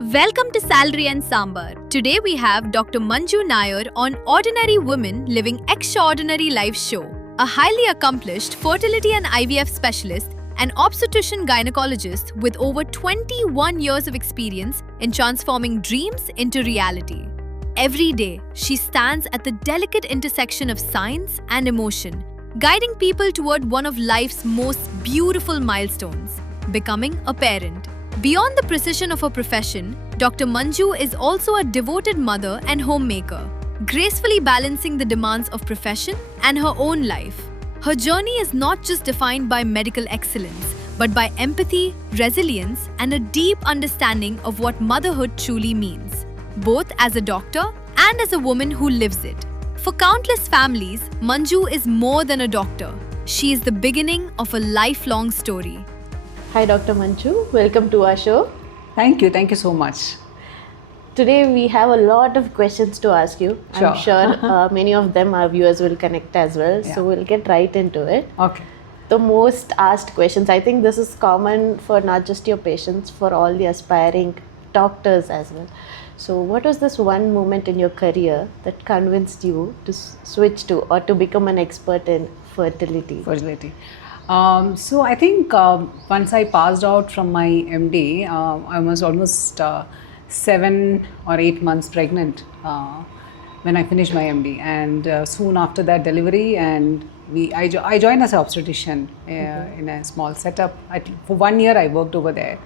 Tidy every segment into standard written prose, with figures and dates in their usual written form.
Welcome to Salary and Sambar. Today we have Dr. Manju Nair on Ordinary Women Living Extraordinary Life show. A highly accomplished fertility and IVF specialist and obstetrician gynecologist with over 21 years of experience in transforming dreams into reality. Every day, she stands at the delicate intersection of science and emotion, guiding people toward one of life's most beautiful milestones, becoming a parent. Beyond the precision of her profession, Dr. Manju is also a devoted mother and homemaker, gracefully balancing the demands of profession and her own life. Her journey is not just defined by medical excellence, but by empathy, resilience, and a deep understanding of what motherhood truly means, both as a doctor and as a woman who lives it. For countless families, Manju is more than a doctor. She is the beginning of a lifelong story. Hi Dr. Manju, welcome to our show. Thank you so much. Today we have a lot of questions to ask you. Sure. I'm sure many of them our viewers will connect as well, so we'll get right into it. Okay. The most asked questions, I think this is common for not just your patients, for all the aspiring doctors as well. So what was this one moment in your career that convinced you to switch to or to become an expert in fertility? So I think once I passed out from my MD, I was almost 7 or 8 months pregnant when I finished my MD, and soon after that delivery, and I joined as an obstetrician in a small setup. For 1 year I worked over there,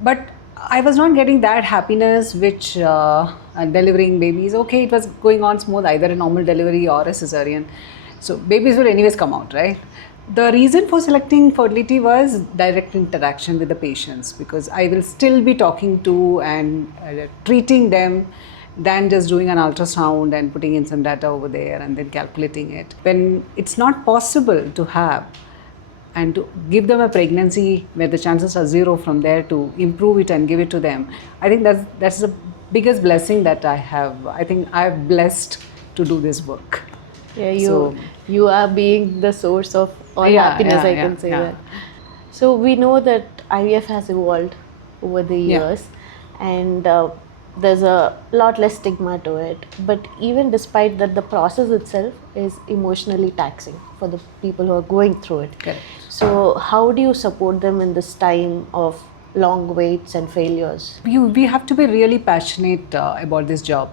but I was not getting that happiness which delivering babies. Okay, it was going on smooth, either a normal delivery or a cesarean. So babies will anyways come out, right? The reason for selecting fertility was direct interaction with the patients, because I will still be talking to and treating them than just doing an ultrasound and putting in some data over there and then calculating it. When it's not possible to have and to give them a pregnancy where the chances are zero, from there to improve it and give it to them, I think that's the biggest blessing that I have. I think I'm blessed to do this work. Yeah, you are being the source of all happiness, I can say that. So we know that IVF has evolved over the years, and there's a lot less stigma to it. But even despite that, the process itself is emotionally taxing for the people who are going through it. Correct. So how do you support them in this time of long waits and failures? We have to be really passionate about this job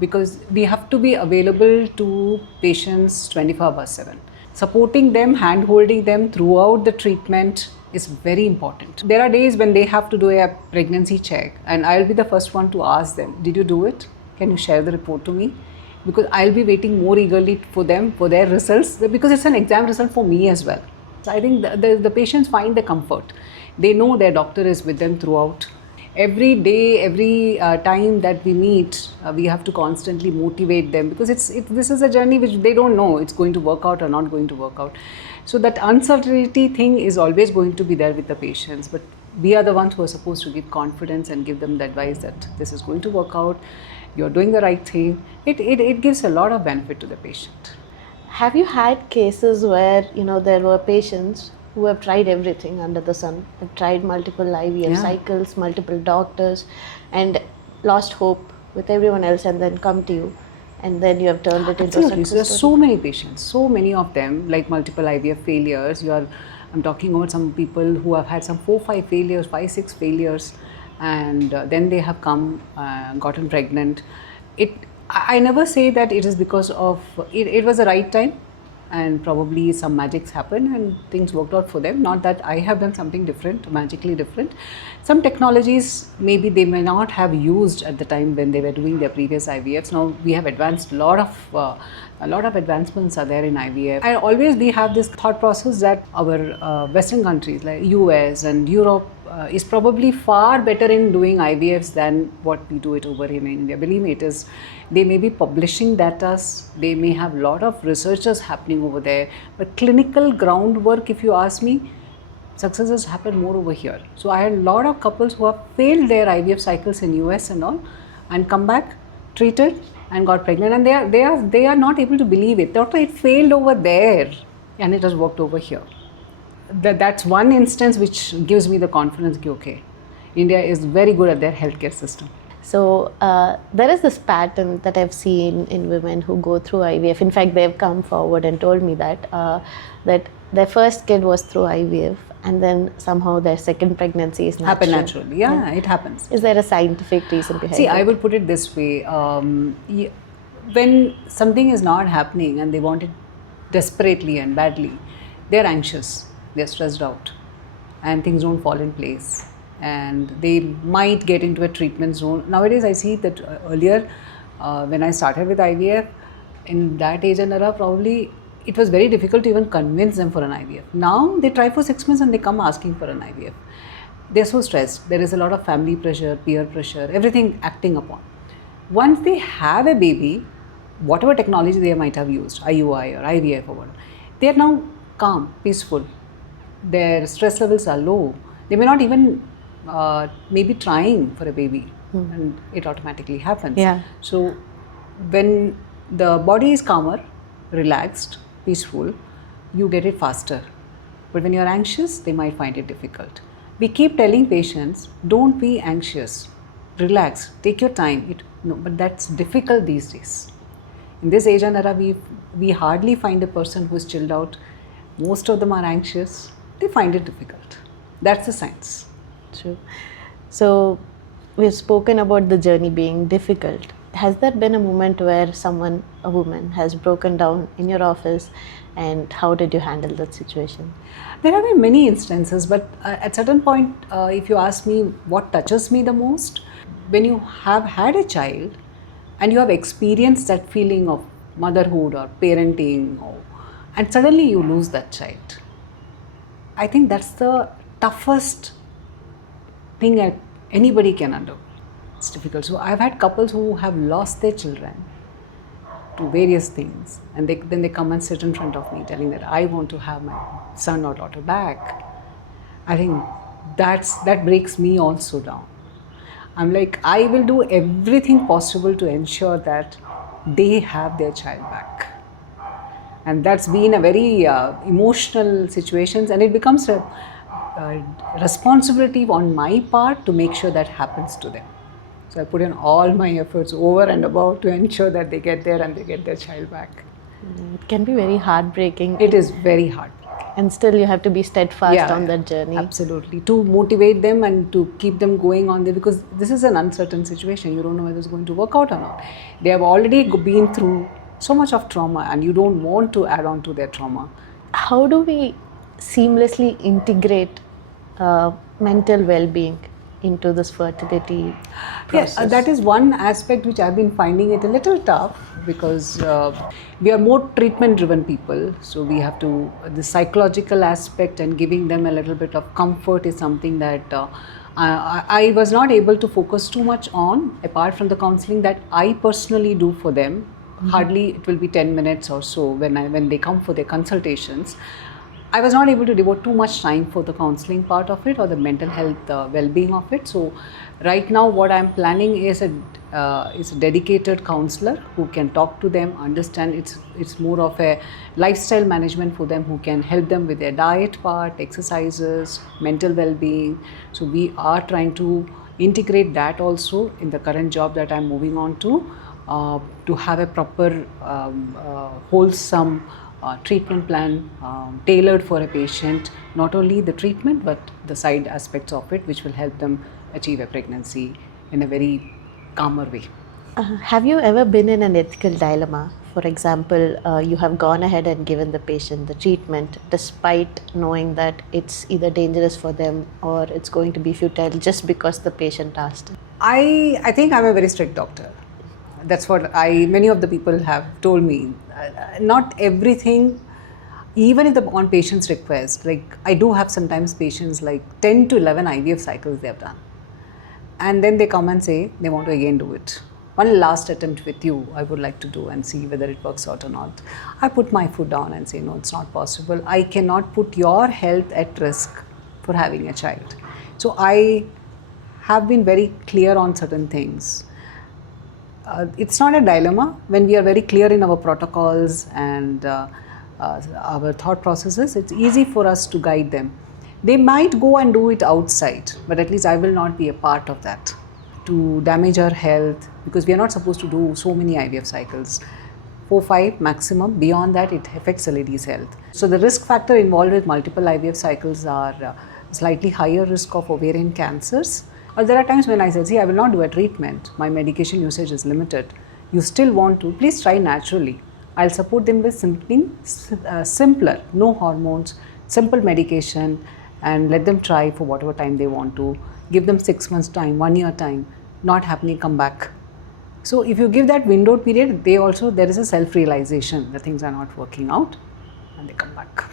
because we have to be available to patients 24/7. Supporting them, hand-holding them throughout the treatment is very important. There are days when they have to do a pregnancy check, and I'll be the first one to ask them, did you do it? Can you share the report to me? Because I'll be waiting more eagerly for them, for their results, because it's an exam result for me as well. So I think the patients find the comfort. They know their doctor is with them throughout. Every day, every time that we meet, we have to constantly motivate them, because this is a journey which they don't know it's going to work out or not going to work out. So that uncertainty thing is always going to be there with the patients, but we are the ones who are supposed to give confidence and give them the advice that this is going to work out, you're doing the right thing. It gives a lot of benefit to the patient. Have you had cases where there were patients who have tried everything under the sun, have tried multiple IVF cycles, multiple doctors, and lost hope with everyone else, and then come to you, and then you have turned it into a success story? There are so many patients, so many of them, like multiple IVF failures. I'm talking about some people who have had some 4-5 failures, 5-6 failures, and then they have come, gotten pregnant. I never say that it is because of it was the right time, and probably some magics happened and things worked out for them. Not that I have done something different, magically different. Some technologies maybe they may not have used at the time when they were doing their previous IVFs. Now we have advanced a lot of advancements are there in IVF. We have this thought process that our Western countries like US and Europe is probably far better in doing IVFs than what we do it over here in India. Believe me, it is. They may be publishing data, they may have a lot of researchers happening over there, but clinical groundwork, if you ask me, successes happen more over here. So I had a lot of couples who have failed their IVF cycles in US and all, and come back, treated, and got pregnant, and they are not able to believe it. Doctor, it failed over there, and it has worked over here. That's one instance which gives me the confidence, okay, India is very good at their healthcare system. So there is this pattern that I've seen in women who go through IVF. In fact, they've come forward and told me that that their first kid was through IVF, and then somehow their second pregnancy is natural. Happen naturally. Yeah, it happens. Is there a scientific reason behind it? See, I will put it this way. When something is not happening and they want it desperately and badly, they're anxious, they're stressed out, and things don't fall in place. And they might get into a treatment zone. Nowadays, I see that earlier, when I started with IVF, in that age and era, probably it was very difficult to even convince them for an IVF. Now, they try for 6 months and they come asking for an IVF. They're so stressed. There is a lot of family pressure, peer pressure, everything acting upon. Once they have a baby, whatever technology they might have used, IUI or IVF or whatever, they are now calm, peaceful. Their stress levels are low. They may not even maybe trying for a baby, and it automatically happens. Yeah. So when the body is calmer, relaxed, peaceful, you get it faster. But when you're anxious, they might find it difficult. We keep telling patients, don't be anxious, relax, take your time. No, but that's difficult these days. In this age and era, we hardly find a person who is chilled out. Most of them are anxious. They find it difficult. That's the science. True. So we've spoken about the journey being difficult. Has there been a moment where a woman has broken down in your office, and how did you handle that situation? There have been many instances, but at certain point, if you ask me what touches me the most, when you have had a child and you have experienced that feeling of motherhood or parenting, and suddenly you lose that child. I think that's the toughest thing that anybody can undergo. It's difficult. So I've had couples who have lost their children to various things, and then they come and sit in front of me telling that I want to have my son or daughter back. I think that breaks me also down. I'm like, I will do everything possible to ensure that they have their child back. And that's been a very emotional situation, and it becomes a responsibility on my part to make sure that happens to them. So I put in all my efforts over and above to ensure that they get there and they get their child back. It can be very heartbreaking. It is very hard. And still you have to be steadfast on that journey. Absolutely. To motivate them and to keep them going on there, because this is an uncertain situation. You don't know whether it's going to work out or not. They have already been through so much of trauma, and you don't want to add on to their trauma. How do we seamlessly integrate mental well-being into this fertility process? Yes, that is one aspect which I've been finding it a little tough, because we are more treatment-driven people. So we have to, the psychological aspect and giving them a little bit of comfort is something that I was not able to focus too much on, apart from the counseling that I personally do for them. Hardly it will be 10 minutes or so when they come for their consultations. I was not able to devote too much time for the counseling part of it or the mental health well-being of it. So right now what I'm planning is a dedicated counselor who can talk to them, understand it's more of a lifestyle management for them, who can help them with their diet part, exercises, mental well-being. So we are trying to integrate that also in the current job that I'm moving on to have a proper wholesome treatment plan tailored for a patient, not only the treatment but the side aspects of it, which will help them achieve a pregnancy in a very calmer way. Have you ever been in an ethical dilemma? For example, you have gone ahead and given the patient the treatment despite knowing that it's either dangerous for them or it's going to be futile just because the patient asked. I think I'm a very strict doctor. That's what many of the people have told me. Not everything, even if on patient's request, like I do have sometimes patients like 10 to 11 IVF cycles they have done. And then they come and say they want to again do it. One last attempt with you, I would like to do and see whether it works out or not. I put my foot down and say, no, it's not possible. I cannot put your health at risk for having a child. So I have been very clear on certain things. It's not a dilemma when we are very clear in our protocols and our thought processes. It's easy for us to guide them. They might go and do it outside, but at least I will not be a part of that to damage our health, because we are not supposed to do so many IVF cycles. 4, 5 maximum. Beyond that, it affects a lady's health. So the risk factor involved with multiple IVF cycles are slightly higher risk of ovarian cancers. Or there are times when I say, see, I will not do a treatment. My medication usage is limited. You still want to, please try naturally. I'll support them with something simpler, no hormones, simple medication, and let them try for whatever time they want to. Give them 6 months time, 1 year time, not happening, come back. So if you give that window period, there is a self-realization that things are not working out and they come back.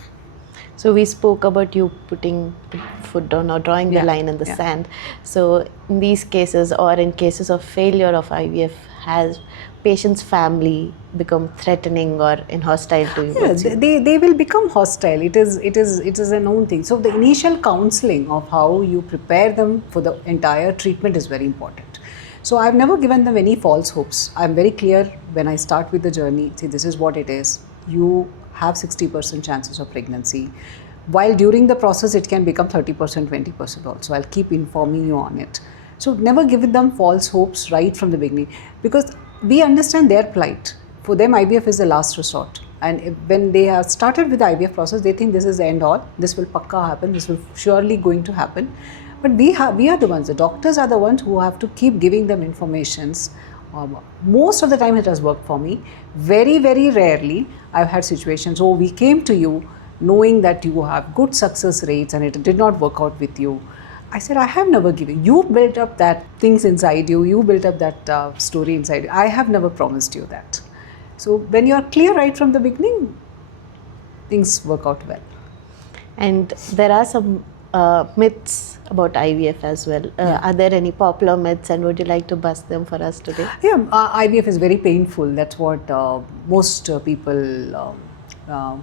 So we spoke about you putting foot down or drawing the line in the sand. So in these cases, or in cases of failure of IVF, has patient's family become threatening or hostile to you? Yeah, they will become hostile. It is a known thing. So the initial counseling of how you prepare them for the entire treatment is very important. So I've never given them any false hopes. I'm very clear when I start with the journey, see, this is what it is. You have 60% chances of pregnancy. While during the process it can become 30%, 20% also. I'll keep informing you on it. So never give them false hopes right from the beginning, because we understand their plight. For them, IVF is the last resort. And when they have started with the IVF process, they think this is the end all. This will pakka happen. This will surely going to happen. But we are the ones, the doctors are the ones who have to keep giving them informations. Most of the time it has worked for me. Very, very rarely I've had situations, oh, we came to you knowing that you have good success rates and it did not work out with you. I said, I have never given. You built up that things inside you. You built up that story inside you. I have never promised you that. So when you are clear right from the beginning, things work out well. And there are some myths about IVF as well. Are there any popular myths, and would you like to bust them for us today? Yeah, IVF is very painful. That's what most people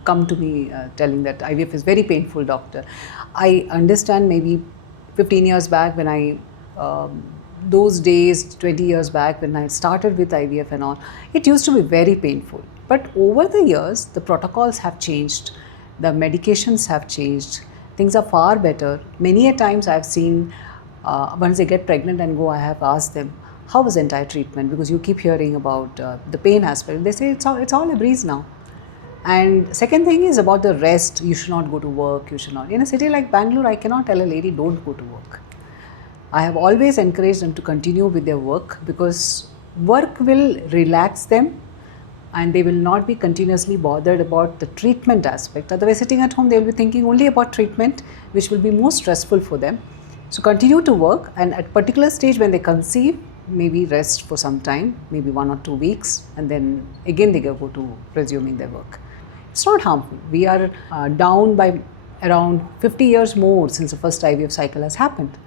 come to me telling, that IVF is very painful, doctor. I understand maybe 15 years back when those days, 20 years back when I started with IVF and all, it used to be very painful. But over the years, the protocols have changed, the medications have changed, things are far better. Many a times I've seen, once they get pregnant and go, I have asked them, how was the entire treatment? Because you keep hearing about the pain aspect. They say it's all a breeze now. And second thing is about the rest. You should not go to work. You should not. In a city like Bangalore, I cannot tell a lady don't go to work. I have always encouraged them to continue with their work, because work will relax them and they will not be continuously bothered about the treatment aspect. Otherwise, sitting at home, they will be thinking only about treatment, which will be more stressful for them. So continue to work, and at particular stage when they conceive, maybe rest for some time, maybe 1 or 2 weeks, and then again they go to resuming their work. It's not harmful. We are down by around 50 years more since the first IVF cycle has happened.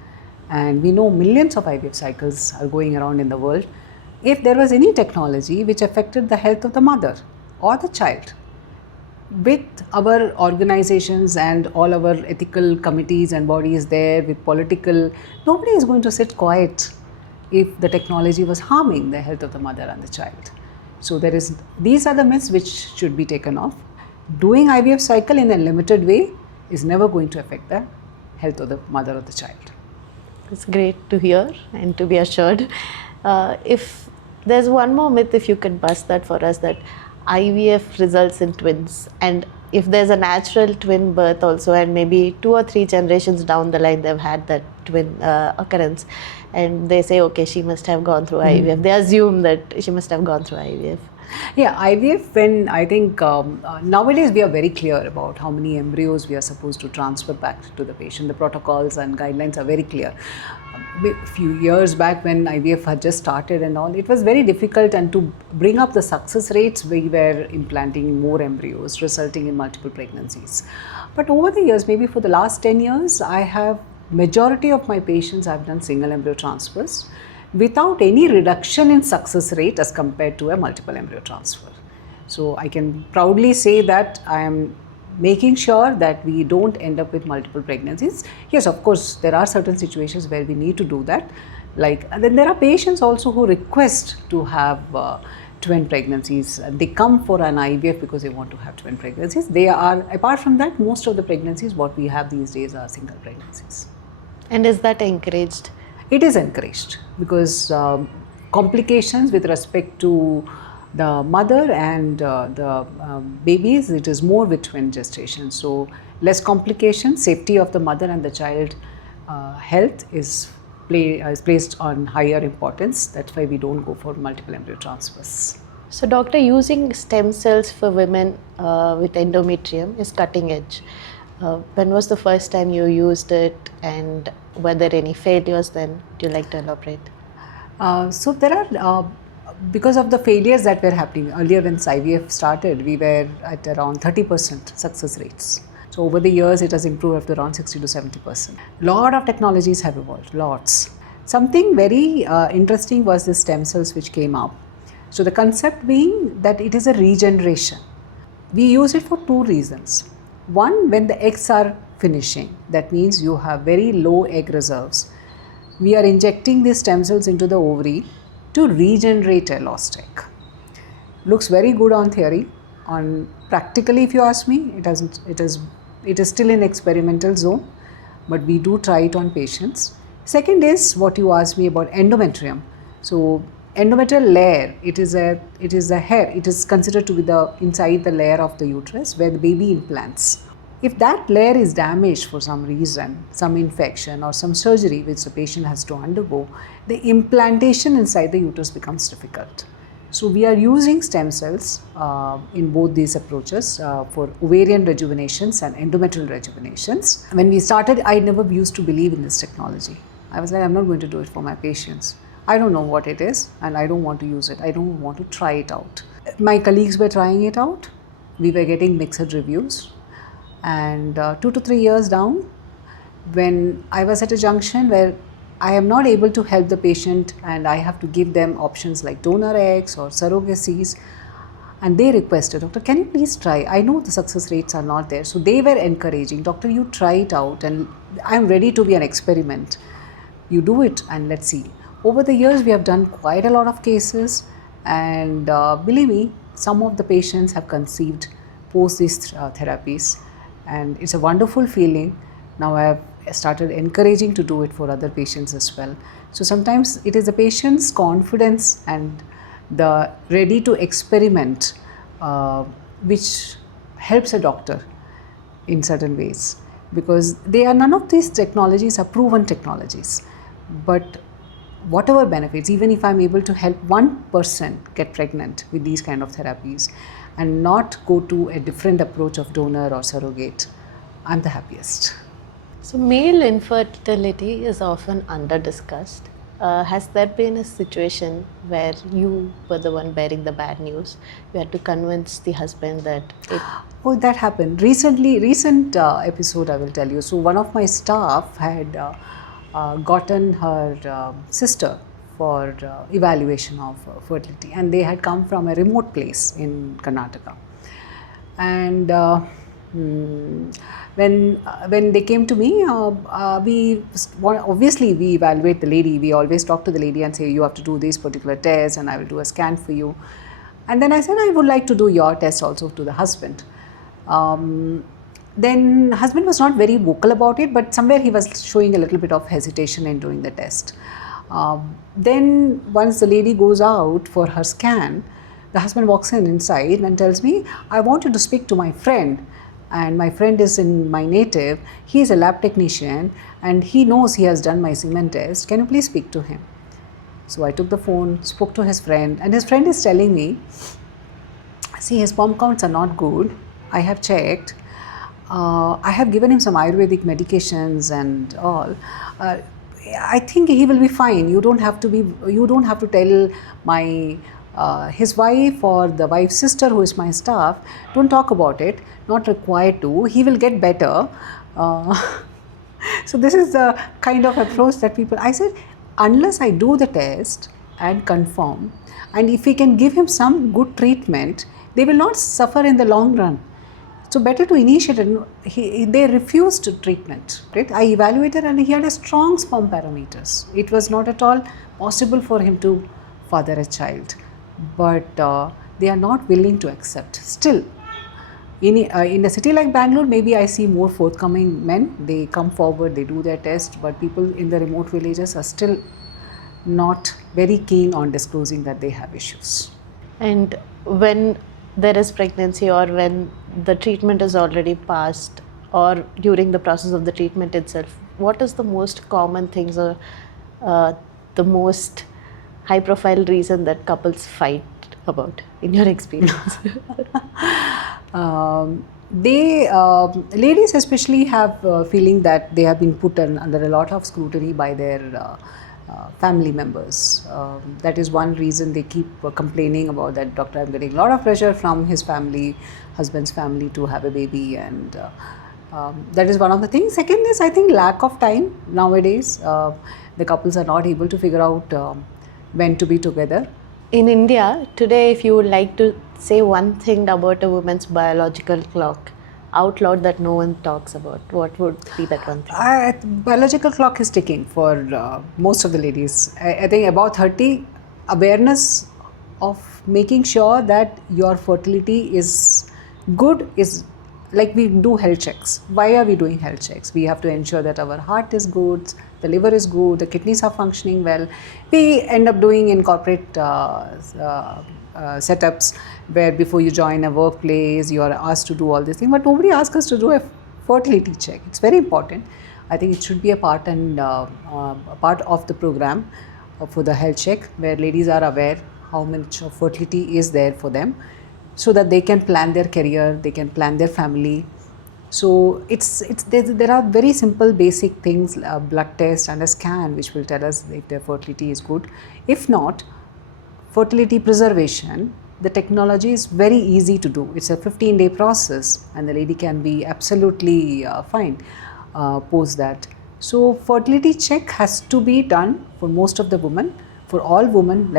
And we know millions of IVF cycles are going around in the world. If there was any technology which affected the health of the mother or the child, with our organizations and all our ethical committees and bodies there, with political, nobody is going to sit quiet if the technology was harming the health of the mother and the child. So these are the myths which should be taken off. Doing IVF cycle in a limited way is never going to affect the health of the mother or the child. It's great to hear and to be assured. If there's one more myth, if you could bust that for us, that IVF results in twins, and if there's a natural twin birth also, and maybe 2 or 3 generations down the line they've had that twin occurrence, and they say, okay, she must have gone through IVF. They assume that she must have gone through IVF. Yeah, IVF, when I think nowadays we are very clear about how many embryos we are supposed to transfer back to the patient. The protocols and guidelines are very clear. A few years back when IVF had just started and all, it was very difficult, and to bring up the success rates, we were implanting more embryos, resulting in multiple pregnancies. But over the years, maybe for the last 10 years, majority of my patients I've done single embryo transfers without any reduction in success rate as compared to a multiple embryo transfer. So I can proudly say that I am making sure that we don't end up with multiple pregnancies. Yes, of course, there are certain situations where we need to do that. And then there are patients also who request to have twin pregnancies. They come for an IVF because they want to have twin pregnancies. They are, apart from that, most of the pregnancies what we have these days are single pregnancies. And is that encouraged? It is encouraged because complications with respect to the mother and the babies, it is more with twin gestation. So less complications, safety of the mother and the child health is placed on higher importance. That's why we don't go for multiple embryo transfers. So doctor, using stem cells for women with endometrium is cutting edge. When was the first time you used it, and were there any failures then? Would you like to elaborate? So there are, because of the failures that were happening earlier when IVF started, we were at around 30% success rates. So over the years, it has improved up to around 60 to 70%. Lot of technologies have evolved, lots. Something very interesting was the stem cells which came up. So the concept being that it is a regeneration. We use it for two reasons. One, when the eggs are finishing, that means you have very low egg reserves. We are injecting these stem cells into the ovary to regenerate a lost egg. Looks very good on theory. On practically, if you ask me, it is still in experimental zone, but we do try it on patients. Second is what you asked me about endometrium. So endometrial layer, it is a hair. It is considered to be the inside the layer of the uterus where the baby implants. If that layer is damaged for some reason, some infection or some surgery which the patient has to undergo, the implantation inside the uterus becomes difficult. So we are using stem cells in both these approaches for ovarian rejuvenations and endometrial rejuvenations. When we started, I never used to believe in this technology. I was like, I'm not going to do it for my patients. I don't know what it is and I don't want to use it. I don't want to try it out. My colleagues were trying it out. We were getting mixed reviews. And 2 to 3 years down, when I was at a junction where I am not able to help the patient and I have to give them options like donor eggs or surrogacies, and they requested, doctor, can you please try? I know the success rates are not there. So they were encouraging, doctor, you try it out and I'm ready to be an experiment. You do it and let's see. Over the years, we have done quite a lot of cases, and believe me, some of the patients have conceived post these therapies, and it's a wonderful feeling. Now I have started encouraging to do it for other patients as well. So sometimes it is the patient's confidence and the ready to experiment which helps a doctor in certain ways, because none of these technologies are proven technologies, but whatever benefits, even if I'm able to help one person get pregnant with these kind of therapies and not go to a different approach of donor or surrogate, I'm the happiest. So male infertility is often under discussed. Has there been a situation where you were the one bearing the bad news? You had to convince the husband that it... Oh, that happened. Recent episode I will tell you. So one of my staff had gotten her sister for evaluation of fertility, and they had come from a remote place in Karnataka. And when they came to me, obviously we evaluate the lady. We always talk to the lady and say, you have to do this particular test and I will do a scan for you. And then I said, I would like to do your test also to the husband. Then husband was not very vocal about it, but somewhere he was showing a little bit of hesitation in doing the test. Then once the lady goes out for her scan, the husband walks inside and tells me, I wanted to speak to my friend, and my friend is in my native. He is a lab technician and he knows he has done my semen test. Can you please speak to him? So I took the phone, spoke to his friend, and his friend is telling me, see, his sperm counts are not good. I have checked. I have given him some Ayurvedic medications and all. I think he will be fine. You don't have to tell my his wife or the wife's sister who is my staff. Don't talk about it. Not required to. He will get better. So this is the kind of approach that people. I said, unless I do the test and confirm, and if we can give him some good treatment, they will not suffer in the long run. So better to initiate it. They refused treatment. Right? I evaluated and he had a strong sperm parameters. It was not at all possible for him to father a child. but they are not willing to accept. Still, in a city like Bangalore, maybe I see more forthcoming men. They come forward, they do their test, but people in the remote villages are still not very keen on disclosing that they have issues. And when there is pregnancy, or when the treatment is already passed, or during the process of the treatment itself, what is the most common things, or the most high profile reason that couples fight about, in your experience? Ladies especially have feeling that they have been put under a lot of scrutiny by their family members. That is one reason they keep complaining about that. Doctor, I'm getting a lot of pressure from his family, husband's family, to have a baby, and that is one of the things. Second is, I think, lack of time nowadays. The couples are not able to figure out when to be together. In India today, if you would like to say one thing about a woman's biological clock out loud that no one talks about, what would be that one thing? Biological clock is ticking for most of the ladies. I think about 30, awareness of making sure that your fertility is good is like we do health checks. Why are we doing health checks? We have to ensure that our heart is good, the liver is good, the kidneys are functioning well. We end up doing in corporate setups where before you join a workplace, you are asked to do all these things, but nobody asks us to do a fertility check. It's very important. I think it should be a part part of the program for the health check, where ladies are aware how much of fertility is there for them, so that they can plan their career, they can plan their family. So there are very simple basic things, a blood test and a scan, which will tell us if their fertility is good. If not, fertility preservation, the technology is very easy to do. It's a 15-day process, and the lady can be absolutely fine post that. So fertility check has to be done for most of the women. For all women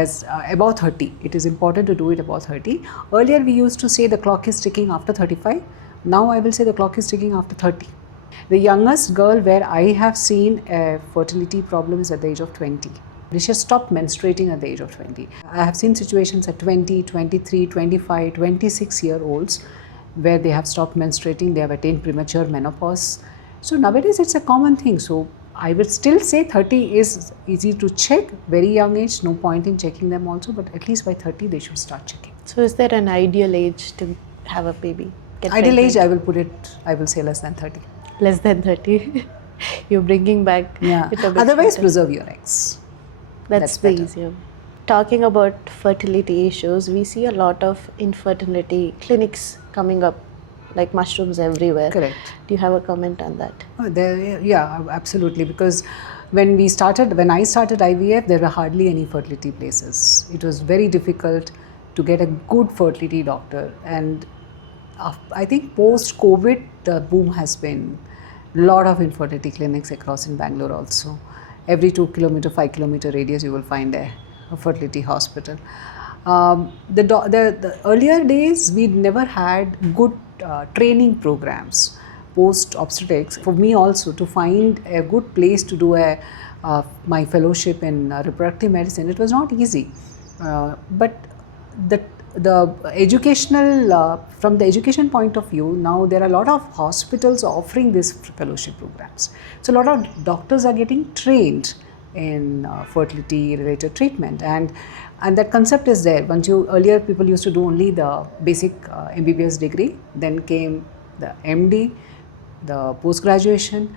above 30, it is important to do it above 30. Earlier we used to say the clock is ticking after 35. Now I will say the clock is ticking after 30. The youngest girl where I have seen a fertility problem is at the age of 20. She has stopped menstruating at the age of 20. I have seen situations at 20, 23, 25, 26-year-olds where they have stopped menstruating, they have attained premature menopause. So nowadays it's a common thing. So I would still say 30 is easy to check, very young age, no point in checking them also, but at least by 30 they should start checking. So is there an ideal age to have a baby? Ideal age, I will say less than 30. Less than 30. You're bringing back. Yeah. Otherwise, preserve your eggs. That's the easier. Talking about fertility issues, we see a lot of infertility clinics coming up, like mushrooms everywhere. Correct. Do you have a comment on that? Yeah, absolutely. Because when I started IVF, there were hardly any fertility places. It was very difficult to get a good fertility doctor, and I think post-COVID, the boom has been a lot of infertility clinics across in Bangalore also. Every 2 kilometer, 5 kilometer radius, you will find a fertility hospital. The earlier days, we never had good training programs post-obstetrics. For me also, to find a good place to do my fellowship in reproductive medicine, it was not easy. But the educational, from the education point of view, now there are a lot of hospitals offering these fellowship programs. So a lot of doctors are getting trained in fertility related treatment, and that concept is there. Earlier people used to do only the basic MBBS degree, then came the MD, the post-graduation.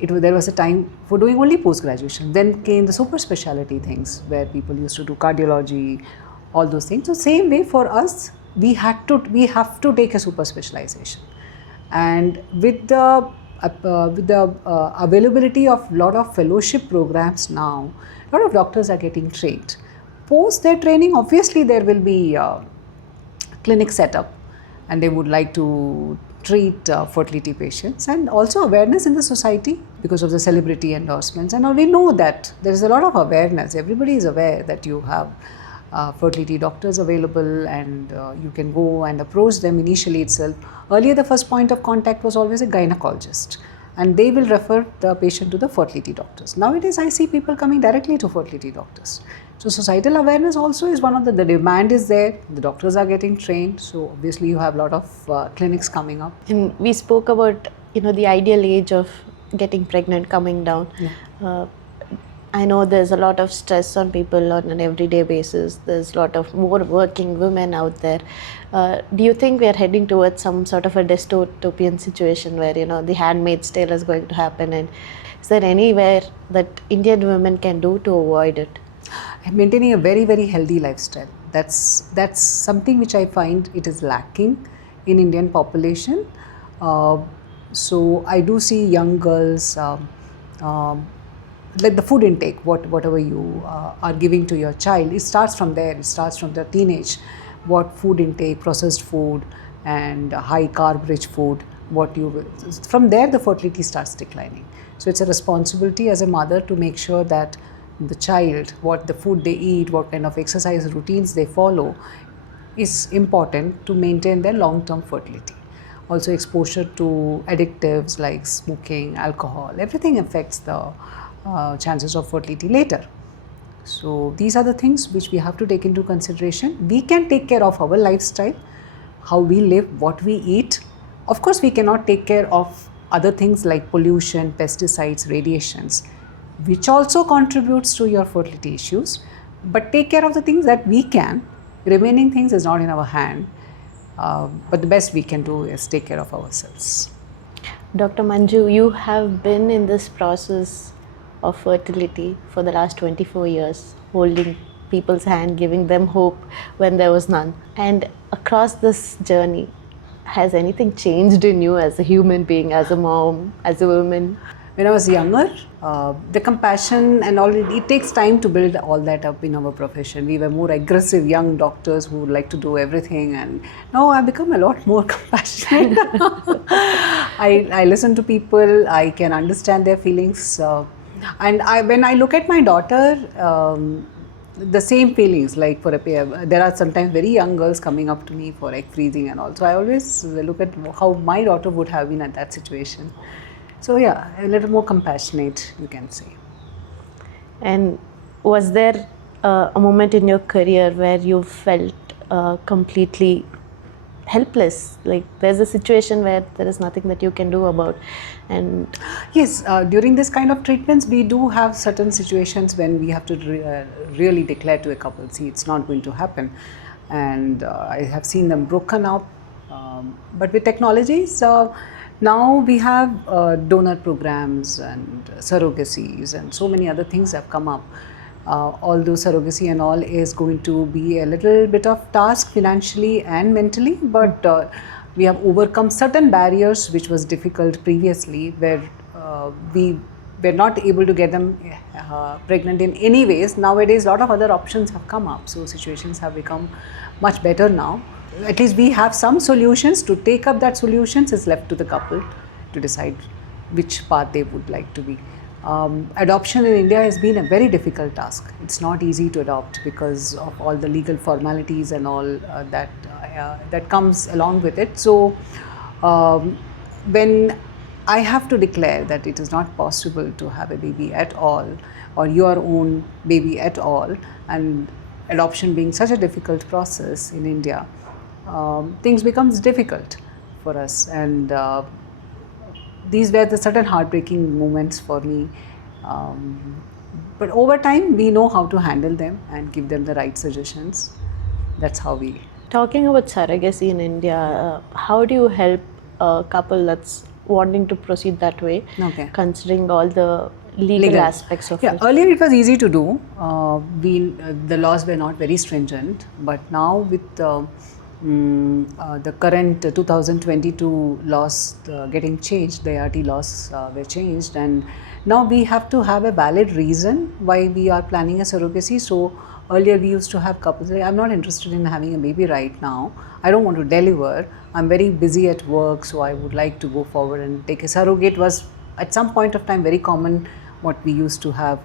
There was a time for doing only post-graduation. Then came the super specialty things where people used to do cardiology, all those things. So same way for us, we have to take a super specialization. And with the availability of lot of fellowship programs now, a lot of doctors are getting trained. Post their training, obviously there will be clinic set up, and they would like to treat fertility patients, and also awareness in the society because of the celebrity endorsements. And we know that there is a lot of awareness. Everybody is aware that you have fertility doctors available, and you can go and approach them initially itself. Earlier, the first point of contact was always a gynecologist. and they will refer the patient to the fertility doctors. Nowadays, I see people coming directly to fertility doctors. So societal awareness also is one of the demand is there, the doctors are getting trained, so obviously you have a lot of clinics coming up. And we spoke about, the ideal age of getting pregnant coming down. I know there's a lot of stress on people on an everyday basis. There's a lot of more working women out there. Do you think we are heading towards some sort of a dystopian situation where, the handmaid's tale is going to happen? And is there anywhere that Indian women can do to avoid it? Maintaining a very, very healthy lifestyle. That's something which I find it is lacking in Indian population. So I do see young girls, like the food intake, whatever you are giving to your child, it starts from there. It starts from the teenage. What food intake, processed food, and high carb rich food. From there the fertility starts declining. So it's a responsibility as a mother to make sure that the child, what the food they eat, what kind of exercise routines they follow, is important to maintain their long-term fertility. Also, exposure to additives like smoking, alcohol, everything affects the chances of fertility later. So these are the things which we have to take into consideration. We can take care of our lifestyle, how we live, what we eat. Of course, we cannot take care of other things like pollution, pesticides, radiations, which also contributes to your fertility issues. But take care of the things that we can. Remaining things is not in our hand. But the best we can do is take care of ourselves. Dr. Manju, you have been in this process of fertility for the last 24 years, holding people's hand, giving them hope when there was none. And across this journey, has anything changed in you as a human being, as a mom, as a woman? When I was younger, the compassion and all, it takes time to build all that up in our profession. We were more aggressive young doctors who would like to do everything, and now I've become a lot more compassionate. I listen to people, I can understand their feelings. And when I look at my daughter, the same feelings, like for a pair, there are sometimes very young girls coming up to me for egg freezing and all. So I always look at how my daughter would have been at that situation. So yeah, a little more compassionate, you can say. And was there a moment in your career where you felt completely helpless? Like there's a situation where there is nothing that you can do about? And yes, during this kind of treatments, we do have certain situations when we have to really declare to a couple, see, it's not going to happen. And I have seen them broken up. But with technologies, now we have donor programs and surrogacies and so many other things have come up. Although surrogacy and all is going to be a little bit of task financially and mentally, but we have overcome certain barriers which was difficult previously, where we were not able to get them pregnant in any ways. Nowadays, a lot of other options have come up, so situations have become much better now. At least we have some solutions. To take up that solutions is left to the couple to decide which path they would like to be. Adoption in India has been a very difficult task. It's not easy to adopt because of all the legal formalities and all that comes along with it. So when I have to declare that it is not possible to have a baby at all, or your own baby at all, and adoption being such a difficult process in India, things becomes difficult for us, and these were the certain heartbreaking moments for me. But over time, we know how to handle them and give them the right suggestions. That's how we. Talking about surrogacy in India, how do you help a couple that's wanting to proceed that way, considering all the legal aspects of it? Earlier it was easy to do. The laws were not very stringent, but now with the current 2022 laws getting changed, the ART laws were changed, and now we have to have a valid reason why we are planning a surrogacy. So earlier we used to have couples say, I'm not interested in having a baby right now, I don't want to deliver, I'm very busy at work, so I would like to go forward and take a surrogate. Was at some point of time very common, what we used to have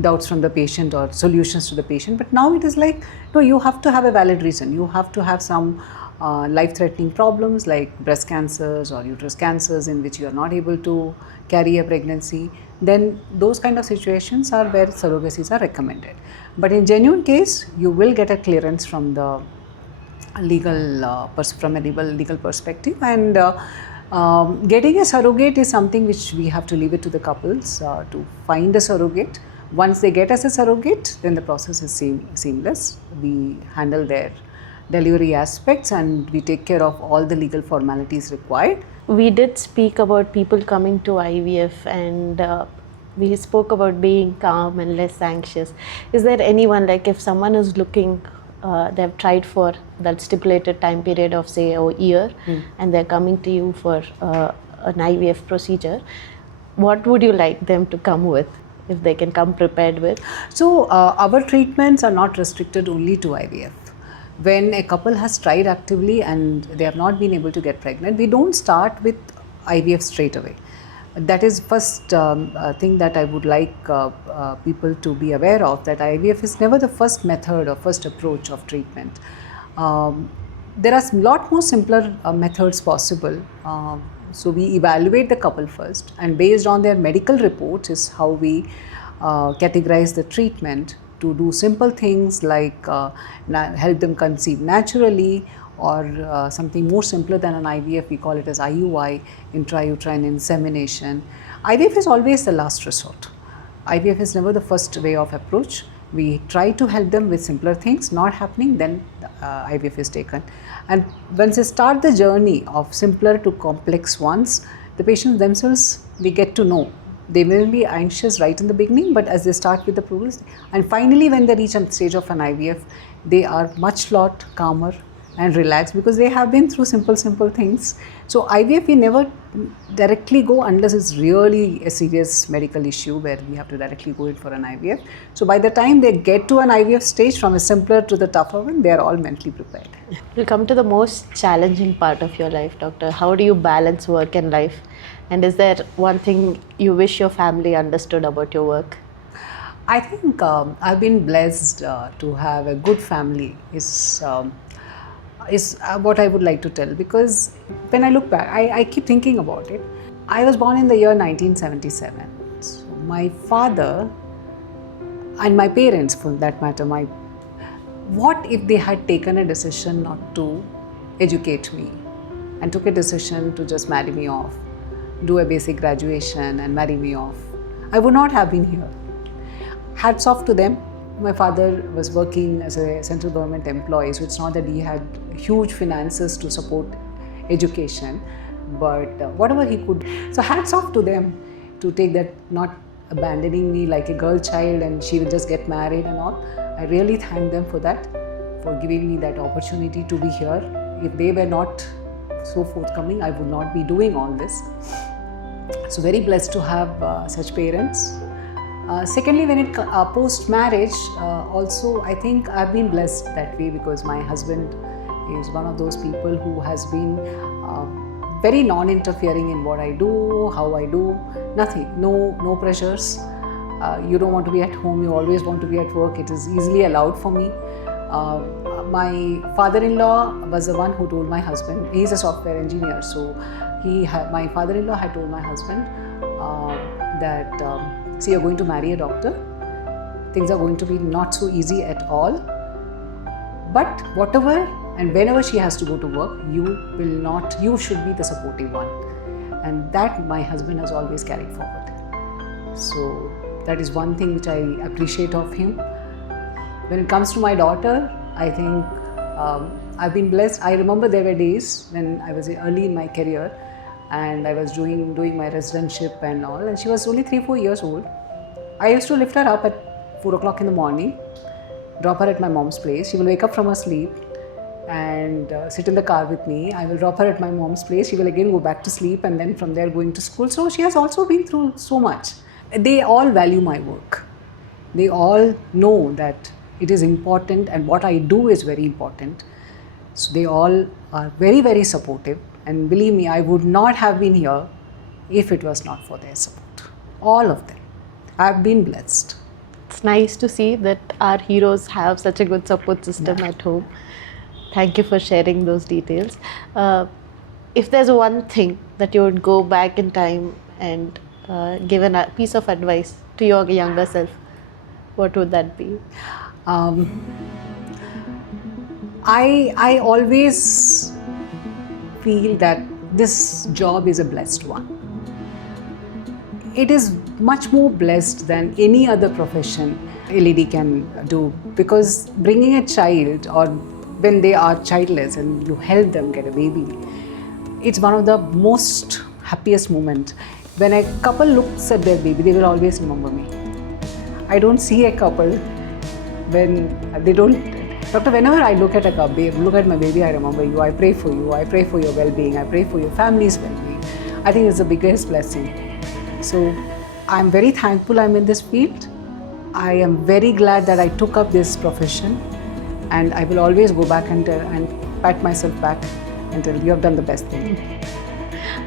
doubts from the patient or solutions to the patient. But now it is like, no, you have to have a valid reason. You have to have some life-threatening problems like breast cancers or uterus cancers in which you are not able to carry a pregnancy, then those kind of situations are where surrogacies are recommended. But in genuine case, you will get a clearance from the from a legal perspective, and getting a surrogate is something which we have to leave it to the couples to find a surrogate. Once they get us a surrogate, then the process is seamless. We handle their delivery aspects and we take care of all the legal formalities required. We did speak about people coming to IVF, and we spoke about being calm and less anxious. Is there anyone, like if someone is looking, they've tried for that stipulated time period of say a year, and they're coming to you for an IVF procedure, what would you like them to come with, if they can come prepared with? So our treatments are not restricted only to IVF. When a couple has tried actively and they have not been able to get pregnant, we don't start with IVF straight away. That is first thing that I would like people to be aware of, that IVF is never the first method or first approach of treatment. There are a lot more simpler methods possible. So we evaluate the couple first, and based on their medical reports is how we categorize the treatment to do simple things like help them conceive naturally, or something more simpler than an IVF, we call it as IUI, intrauterine insemination. IVF is always the last resort. IVF is never the first way of approach. We try to help them with simpler things. Not happening, then IVF is taken. And once they start the journey of simpler to complex ones, the patients themselves, they get to know. They may be anxious right in the beginning, but as they start with the progress, and finally when they reach a stage of an IVF, they are much lot calmer and relaxed because they have been through simple things. So IVF we never directly go unless it's really a serious medical issue where we have to directly go in for an IVF. So by the time they get to an IVF stage, from a simpler to the tougher one, they are all mentally prepared. We'll come to the most challenging part of your life, doctor. How do you balance work and life? And is there one thing you wish your family understood about your work? I think I've been blessed to have a good family is what I would like to tell, because when I look back, I keep thinking about it. I was born in the year 1977. So my father and my parents, for that matter, what if they had taken a decision not to educate me and took a decision to just marry me off, do a basic graduation and marry me off? I would not have been here. Hats off to them. My father was working as a central government employee, so it's not that he had huge finances to support education, but whatever he could. So hats off to them to take that, not abandoning me like a girl child and she will just get married and all. I really thank them for that, for giving me that opportunity to be here. If they were not so forthcoming, I would not be doing all this. So very blessed to have such parents. Secondly, when it post-marriage, also I think I've been blessed that way, because my husband is one of those people who has been very non-interfering in what I do, how I do, nothing, no pressures. You don't want to be at home, you always want to be at work. It is easily allowed for me. My father-in-law was the one who told my husband, he's a software engineer, so my father-in-law had told my husband that see, you're going to marry a doctor, things are going to be not so easy at all, but whatever and whenever she has to go to work, you should be the supportive one. And that my husband has always carried forward. So that is one thing which I appreciate of him. When it comes to my daughter, I think I've been blessed. I remember there were days when I was early in my career and I was doing my residentship and all, and she was only 3-4 years old. I used to lift her up at 4 o'clock in the morning, drop her at my mom's place. She will wake up from her sleep and sit in the car with me. I will drop her at my mom's place. She will again go back to sleep, and then from there going to school. So she has also been through so much. They all value my work. They all know that it is important and what I do is very important. So they all are very, very supportive. And believe me, I would not have been here if it was not for their support. All of them. I've been blessed. It's nice to see that our heroes have such a good support system at home. Thank you for sharing those details. If there's one thing that you would go back in time and give a piece of advice to your younger self, what would that be? I always feel that this job is a blessed one. It is much more blessed than any other profession a lady can do, because bringing a child, or when they are childless and you help them get a baby, it's one of the most happiest moment. When a couple looks at their baby, they will always remember me. I don't see a couple when they don't. Doctor, whenever I look at a baby, look at my baby, I remember you. I pray for you. I pray for your well-being. I pray for your family's well-being. I think it's the biggest blessing. So I'm very thankful I'm in this field. I am very glad that I took up this profession, and I will always go back and pat myself back and tell you have done the best thing.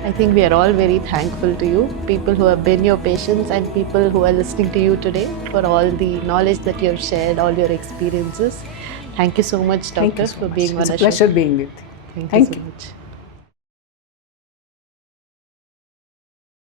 I think we are all very thankful to you, people who have been your patients and people who are listening to you today, for all the knowledge that you have shared, all your experiences. Thank you so much, Doctor, for being on It's our a pleasure show. being with you. Thank you so much.